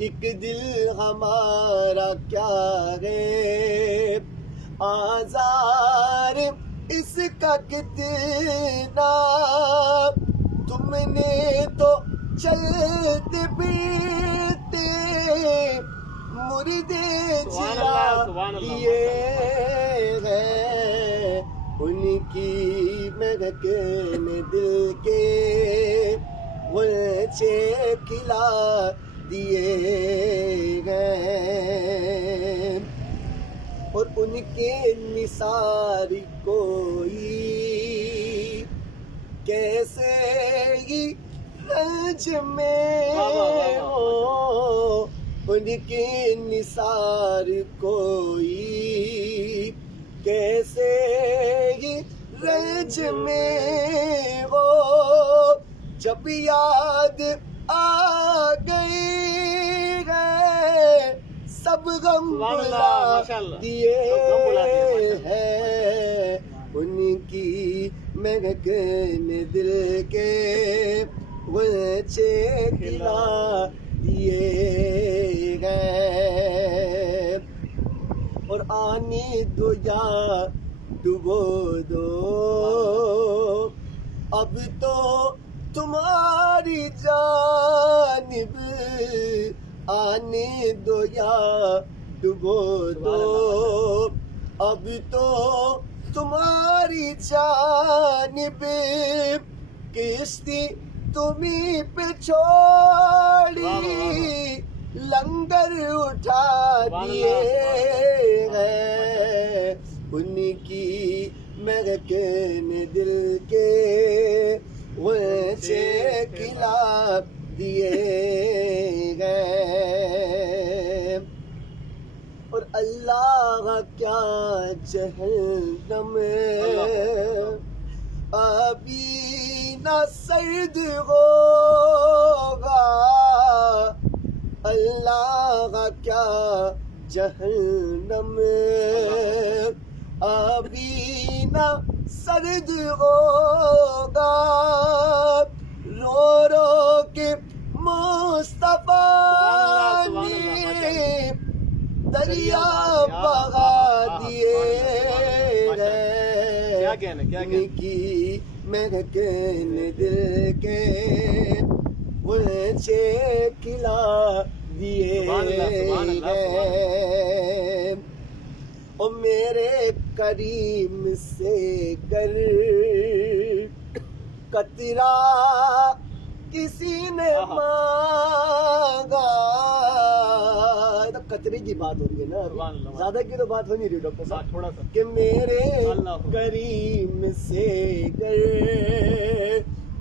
ایک دل ہمارا کیا ہے، آزار اس کا کتنا، تم نے تو چلتے پھرتے مردے جلا دیے ہیں، ان کی مہکن دل کے غنچے کھلا دیے گئے، اور ان کے نثار کوئی کیسے ہی رنج میں ہو، ان کے نثار کوئی کیسے ہی رنج میں ہو، جب یاد آ گئی ہے سب غم بھلا دیے ہیں، ان کی مہکن دل کے غنچے کھلا دیے گئے، اور آنے دو یا ڈبو دو اب تو تمہاری جانب، آنے دو یا ڈبو دو اب تو تمہاری جانب، کشتی تمہیں پہ چھوڑی لنگر اٹھا دیے ہیں، ان کی مہکن دل کے غنچے کھلا دیے گئے، اور اللہ کیا جہنم ابھی نہ سرد ہوگا، اللہ کیا جہنم ابھی نہ سرد ہوگا، رو رو کے مصطفیٰ نے دریا بہا دیے ہیں، ان کی مہکن دل کے غنچے کھلا دیے گئے، اور میرے کریم سے گر قطرہ کسی نے مانگا، قطرے کی بات ہو رہی ہے نا، زیادہ کی تو بات ہو نہیں رہی ڈاکٹر صاحب، تھوڑا سا کہ میرے کریم سے گر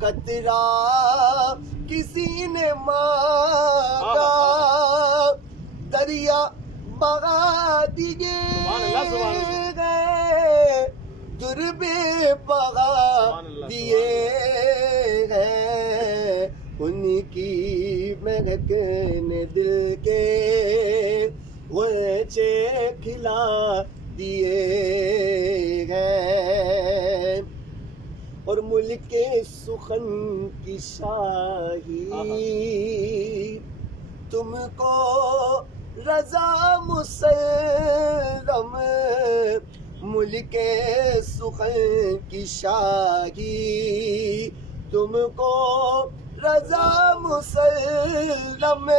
قطرہ کسی نے مانگا، دریا بہا دیے گئے، دربے بہا دیے گئے، ان کی مہکن دل کے غنچے کھلا دیے گئے، اور ملک سخن کی شاہی تم کو رضا مسلم، ملک سخن کی شاہی تم کو رضا مسلم،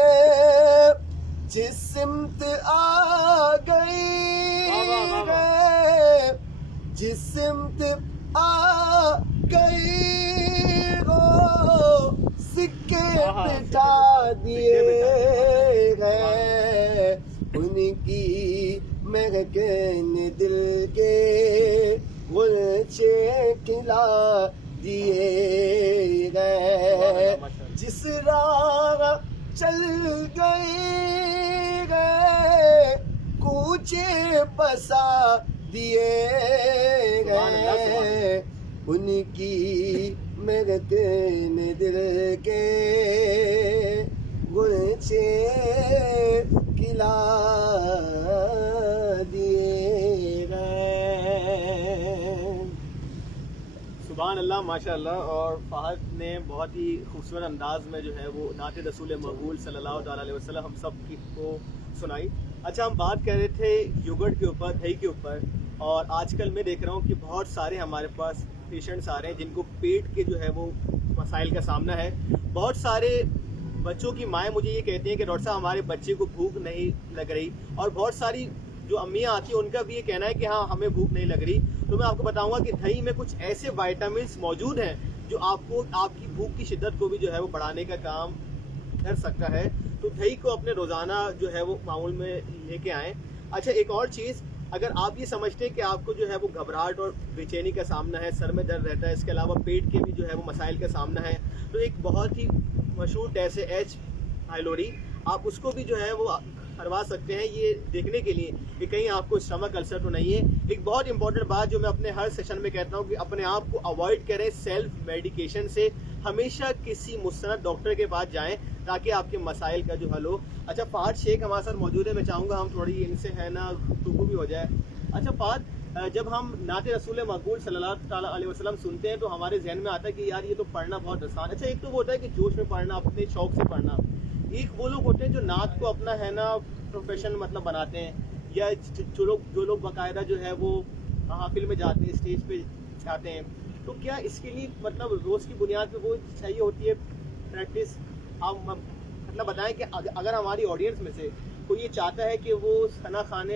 جس سمت آ گئی ہے، جس سمت آ گئی ہو سکے بٹھا دیے گئے، ان کی مہکن دل کے غنچے کھلا دیے گئے، جس راہ چل گئی گئے کوچے بسا دیے گئے، ان کی مہکن دل کے غنچے کھلا دیے گئے۔ سبحان اللہ، ماشاء اللہ. اور فہد نے نے بہت ہی خوبصورت انداز میں جو ہے وہ نعت رسول مقبول صلی اللہ تعالیٰ علیہ وسلم ہم سب کو سنائی. اچھا ہم بات کر رہے تھے یوگرٹ کے اوپر, دہی کے اوپر, اور آج کل میں دیکھ رہا ہوں کہ بہت سارے ہمارے پاس پیشنٹس آ رہے ہیں جن کو پیٹ کے جو ہے وہ مسائل کا سامنا ہے. بہت سارے بچوں کی مائیں مجھے یہ کہتی ہیں کہ ڈاکٹر صاحب ہمارے بچے کو بھوک نہیں لگ رہی, اور بہت ساری جو امیاں آتی ہیں ان کا بھی یہ کہنا ہے کہ ہاں ہمیں بھوک نہیں لگ رہی. تو میں آپ کو بتاؤں گا کہ دہی میں کچھ ایسے وائٹامنس موجود ہیں جو آپ کی بھوک کی شدت کو بھی جو ہے وہ بڑھانے کا کام کر سکتا ہے. تو دہی کو اپنے روزانہ جو ہے وہ معمول میں لے کے آئیں. اچھا ایک اور چیز, اگر آپ یہ سمجھتے ہیں کہ آپ کو جو ہے وہ گھبراہٹ اور بے چینی کا سامنا ہے, سر میں درد رہتا ہے, اس کے علاوہ پیٹ کے بھی جو ہے وہ مسائل کا سامنا ہے, تو ایک بہت ہی مشہور ٹیسٹ ہے ایچ پائلوری, آپ اس کو بھی جو ہے وہ کروا سکتے ہیں یہ دیکھنے کے لیے کہ کہیں آپ کو اسٹمک السر تو نہیں ہے. ایک بہت امپورٹنٹ بات جو میں اپنے ہر سیشن میں کہتا ہوں کہ اپنے آپ کو اوائڈ کریں سیلف میڈیکیشن سے, ہمیشہ کسی مستند ڈاکٹر کے پاس جائیں تاکہ آپ کے مسائل کا جو حل ہو. اچھا فہد شیخ ہمارے ساتھ موجود ہے, میں چاہوں گا ہم تھوڑی ان سے ہے نا گفتگو بھی ہو جائے. اچھا فہد, جب ہم نعت رسول مقبول صلی اللہ تعالیٰ علیہ وسلم سنتے ہیں تو ہمارے ذہن میں آتا ہے کہ یار یہ تو پڑھنا بہت آسان ہے. اچھا ایک تو وہ ہوتا ہے کہ جوش میں پڑھنا, اپنے شوق سے پڑھنا, ایک وہ لوگ ہوتے ہیں جو نعت کو اپنا ہے نا پروفیشن مطلب بناتے ہیں, یا جو لوگ باقاعدہ جو ہے وہ محافل میں جاتے ہیں, اسٹیج پہ جاتے ہیں. تو کیا اس کے لیے مطلب روز کی بنیاد پہ وہ چاہیے ہوتی ہے پریکٹس؟ آپ مطلب بتائیں کہ اگر ہماری آڈینس میں سے کوئی یہ چاہتا ہے کہ وہ ثنا خوان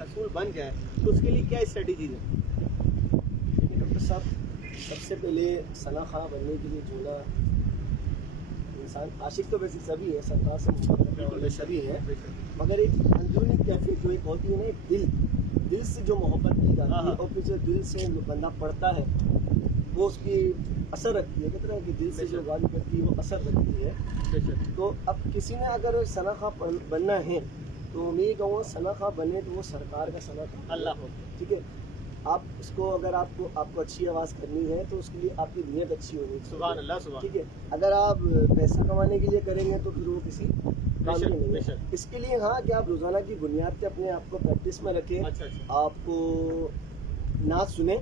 رسول بن جائے تو اس کے لیے کیا اسٹریٹجیز ہے؟ ڈاکٹر صاحب سب سے پہلے ثنا خوان بننے کے لیے جو نا انسان عاشق تو ویسے سبھی ہے, سرکار سے محبت کرنے والے سبھی ہیں, مگر ایک اندرونی کیفیت جو ایک ہوتی ہے نا, ایک دل سے جو محبت کی جاتی ہے اور پھر جو دل سے بندہ پڑھتا ہے وہ اس کی اثر رکھتی ہے. کہتے ہیں کہ دل سے جو غالب کرتی ہے وہ اثر رکھتی ہے. تو اب کسی نے اگر ثنا خوان بننا ہے تو میں یہ کہوں گا ثنا خوان بنے تو وہ سرکار کا ثنا خوان اللہ ہو. ٹھیک ہے, آپ اس کو اگر آپ کو اچھی آواز کرنی ہے تو اس کے لیے آپ کی نیت اچھی ہونی چاہیے. سبحان اللہ, سبحان. ٹھیک ہے, اگر آپ پیسہ کمانے کے لیے کریں گے تو پھر وہ کسی کام کی نہیں ہے. اس کے لیے ہاں کہ آپ روزانہ کی بنیاد پہ اپنے آپ کو پریکٹس میں رکھیں. آپ کو نعت سنیں,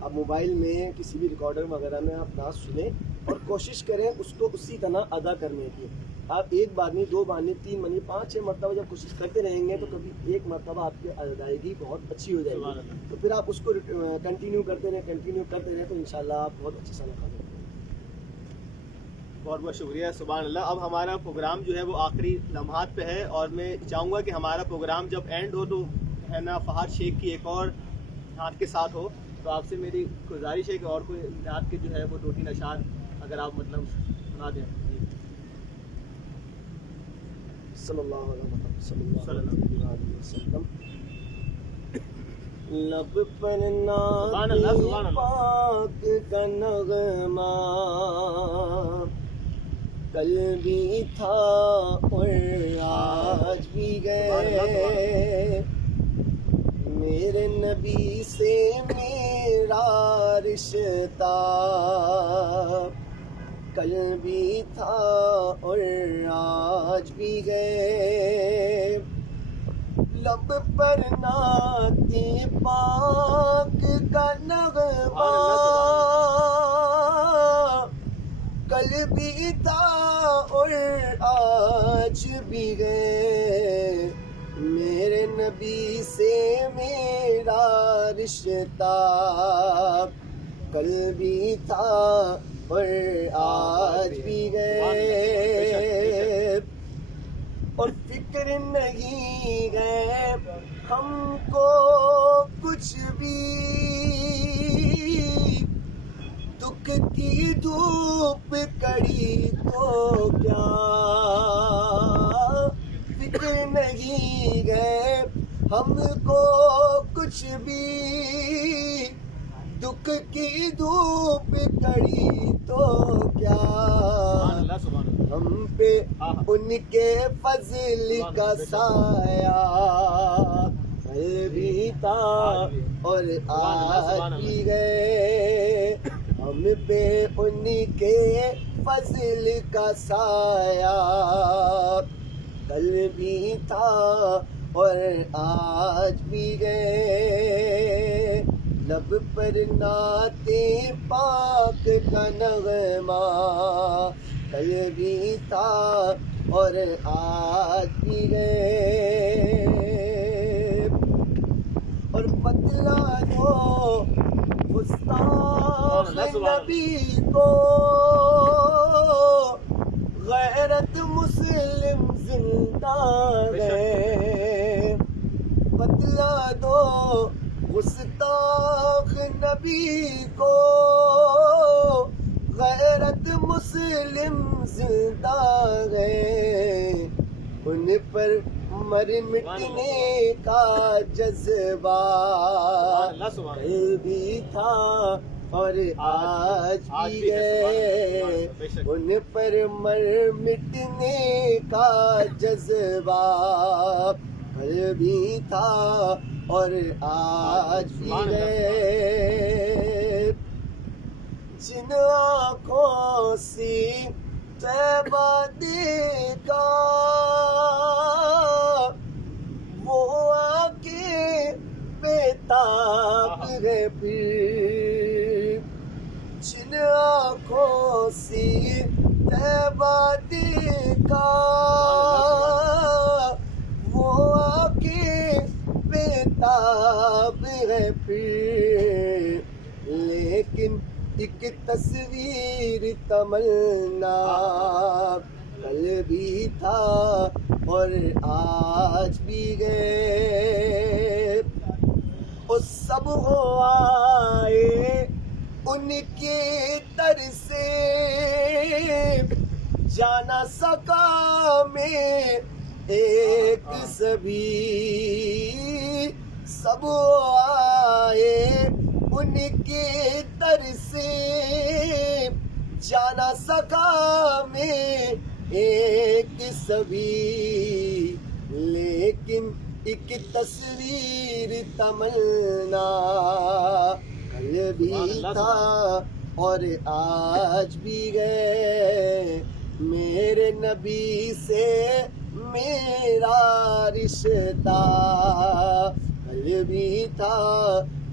آپ موبائل میں کسی بھی ریکارڈر وغیرہ میں آپ نعت سنیں اور کوشش کریں اس کو اسی طرح ادا کرنے کی. آپ ایک بار نہیں, دو بار نہیں, 3 بار نہیں, 5-6 مرتبہ جب کوشش کرتے رہیں گے تو کبھی ایک مرتبہ آپ کی ادائیگی بہت اچھی ہو جائے گی. تو پھر آپ اس کو کنٹینیو کرتے رہیں تو انشاءاللہ آپ بہت اچھے ثنا خوان بنیں گے. بہت بہت شکریہ, سبحان اللہ. اب ہمارا پروگرام جو ہے وہ آخری لمحات پہ ہے اور میں چاہوں گا کہ ہمارا پروگرام جب اینڈ ہو تو ہے نا فہد شیخ کی ایک اور نعت کے ساتھ ہو. تو آپ سے میری گزارش ہے کہ اور کوئی نعت کے جو ہے وہ 2-3 اشعار اگر آپ مطلب سنا دیں. صلی اللہ علیہ محمد صلی اللہ علیہ وسلم. لب پر نعت پاک کا نغمہ کل بھی تھا اور آج بھی گئے, میرے نبی سے میرا رشتہ کل بھی تھا اور آج بھی گئے. لب پر نعت پاک کا نغمہ کل بھی تھا اور آج بھی گئے, میرے نبی سے میرا رشتہ کل بھی تھا اور آج بھی گئے. اور فکر نہیں ہے ہم کو کچھ بھی, دکھ کی دھوپ کڑی تو کیا, فکر نہیں ہے ہم کو کچھ بھی, دکھ کی دھوپ کڑی تو کیا, ہم پہ ان کے فضل کا سایہ کل بھی تھا اور آج بھی گئے, ہم پہ ان کے فضل کا سایہ کل بھی تھا اور آج بھی گئے. لب پر نعت پاک کا نغمہ کل بھی تھا اور آج بھی ہے، اور بتلا دو گستاخ نبی کو غیرت مسلم زندہ ہے، بتلا دو گستاخ نبی کو غیرت مسلم زندہ ہے، ان پر مر مٹنے کا جذبہ کل بھی تھا اور آج بھی ہے، ان پر مر مٹنے کا جذبہ کل بھی تھا اور آج بھی ہے، جن آنکھوں سے طیبہ دیکھا وہ آنکھیں بیتاب ہے پھر، جن آنکھوں سے طیبہ دیکھا وہ آنکھیں بیتاب ہے پھر، لیکن ایک تصویر تمنا کل بھی تھا اور آج بھی ہے، اس سب ہو آئے ان کے در سے جانا سکا میں ایک سبھی، سب آئے ان کے در سے جانا سکا میں ایک سبھی، لیکن ایک تصویر تمنا کل بھی تھا اور آج بھی ہے، میرے نبی سے میرا رشتہ کل بھی تھا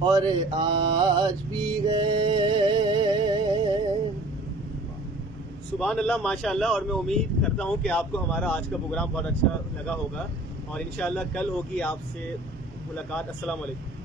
اور آج بھی ہے۔ سبحان اللہ، ماشاء اللہ، اور میں امید کرتا ہوں کہ آپ کو ہمارا آج کا پروگرام بہت اچھا لگا ہوگا، اور انشاءاللہ کل ہوگی آپ سے ملاقات۔ السلام علیکم۔